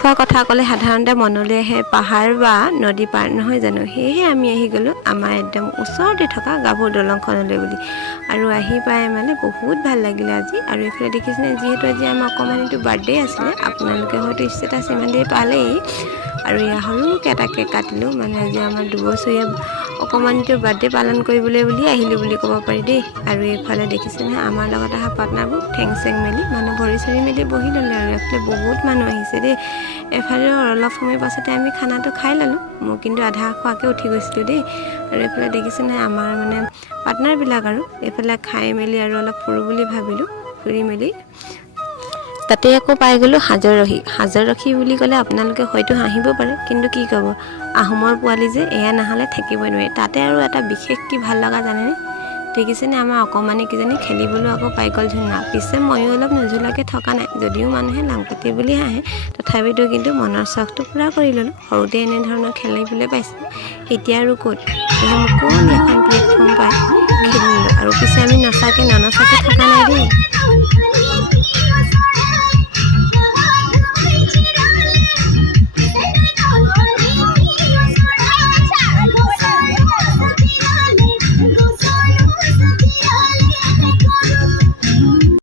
খোৱা কথা ক'লে সাধাৰণতে মনলৈ আহে পাহাৰ বা নদী পাৰ নহয় জানো। সেয়েহে আমি আহি গ'লোঁ আমাৰ একদম ওচৰতে থকা গাভৰু দলংখনলৈ বুলি। আৰু আহি পাই মানে বহুত ভাল লাগিলে আজি। আৰু এইফালে দেখিছেনে, যিহেতু আজি আমাৰ অকণমানিটো বাৰ্থডে আছিলে, আপোনালোকে হয়তো ষ্টেটাছ ইমান দেৰি পালেই। আৰু এয়া সৰুকৈ এটা কেক কাটিলোঁ, মানে আজি আমাৰ 2 বছৰীয়া অকণমানিটোৰ বাৰ্থডে পালন কৰিবলৈ বুলি আহিলোঁ বুলি ক'ব পাৰি দেই। আৰু এইফালে দেখিছেনে আমাৰ লগত অহা পাৰ্টনাৰবোৰ ঠেং চেং মেলি মানুহ ভৰি চৰি মেলি বহি ল'লে। আৰু এইফালে বহুত মানুহ আহিছে দেই। এফালেও অলপ সময় পাছতে আমি খানাটো খাই ল'লোঁ। মোৰ কিন্তু আধা খোৱাকৈ উঠি গৈছিলোঁ দেই। আৰু এইফালে দেখিছেনে আমাৰ মানে পাৰ্টনাৰবিলাক আৰু এইফালে খাই মেলি আৰু অলপ ফুৰোঁ বুলি ভাবিলোঁ, ফুৰি মেলি তাতে আকৌ পাই গ'লোঁ হাজৰৰখি বুলি ক'লে আপোনালোকে হয়তো হাঁহিব পাৰে, কিন্তু কি ক'ব, আহোমৰ পোৱালি যে এয়া নাহালে থাকিবই নোৱাৰে। তাতে আৰু এটা বিশেষ কি ভাল লগা জানেনে, দেখিছেনে আমাৰ অকণমানিকেইজনী খেলিবলৈ আকৌ পাই গ'ল ঝুলনা। পিছে ময়ো অলপ নঝুলাকৈ থকা নাই, যদিও মানুহে লাংপাতি বুলি হাঁহে, তথাপিতো কিন্তু মনৰ চখটো পূৰা কৰি ল'লোঁ। সৰুতে এনেধৰণৰ খেলিবলৈ পাইছিলোঁ, এতিয়া আৰু ক'ত, মুকলি এখন প্লেটফৰ্ম পাই খেলিলোঁ। আৰু পিছে আমি নচাকৈ থকা নাই দেই।